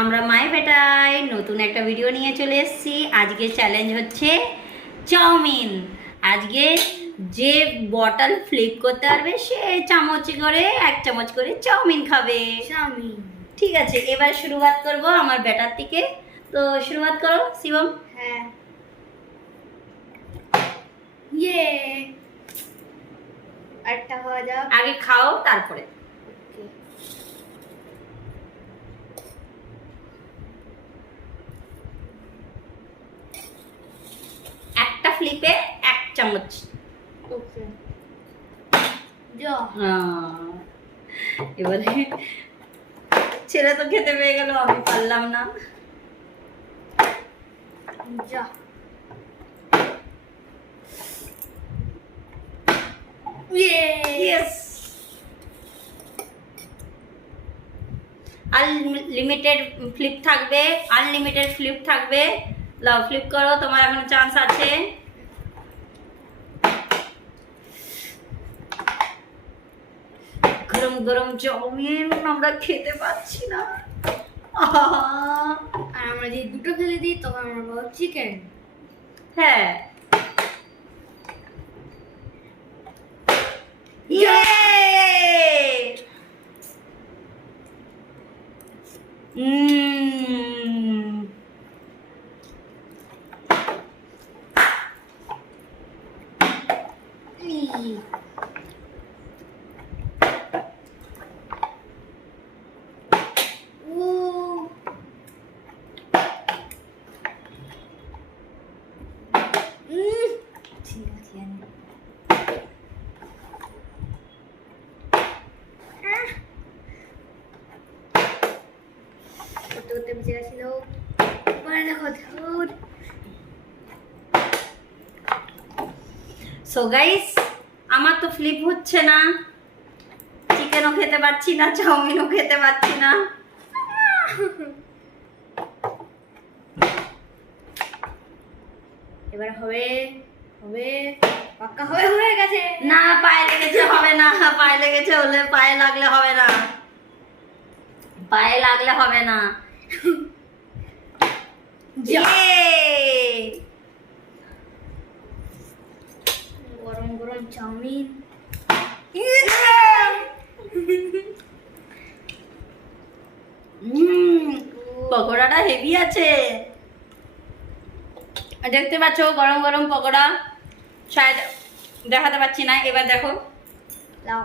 আমরা মায়ে বেটায় নতুন একটা ভিডিও নিয়ে চলে এসেছি। আজকে চ্যালেঞ্জ হচ্ছে চাউমিন। আজকে যে বটল ফ্লিপ করতে পারবে সে চামচে করে 1 চামচ করে চাউমিন খাবে। চাউমিন। ঠিক আছে, এবার শুরুয়াত করব আমার বেটার থেকে। তো শুরুয়াত করো শিবম। হ্যাঁ। ইয়ে আরেকটা হওয়া যাক। আগে খাও তারপরে। ওকে। একটা ফ্লিপে 1 চামচ। ওকে। যা। এবারে ছেলে তো খেতে পেয়ে গেল, আমি পারলাম না। যা। ইয়েস। আনলিমিটেড ফ্লিপ থাকবে, আনলিমিটেড ফ্লিপ থাকবে। লাও ফ্লিপ করো, তোমার এখন চান্স আছে। গরম গরম চাউমিন আমরা খেতে পাচ্ছি না। আর আমরা যদি দুটো ফেলে দিই তখন আমরা পাবো চিকেন। হ্যাঁ। ইয়ে! করতে বেঁচে গেছিল। পরে দেখো ধুর। সো গাইস, আমার তো ফ্লিপ হচ্ছে না, চিকেনও খেতে পাচ্ছি না, চাউমিনও খেতে পাচ্ছি না। এবার হবে হবে পাক্কা হবে, হয়ে গেছে। না, পায়ে লেগেছে, হবে না। পায়ে লেগেছে, হলে পায়ে লাগলে হবে না, পায়ে লাগলে হবে না। গরম গরম চাউমিন। পকোড়াটা হেভি আছে, দেখতে পাচ্ছ? গরম গরম পকোড়া। শায়দ দেখাতে পাচ্ছি না, এবার দেখো। লাও।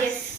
ইয়েস।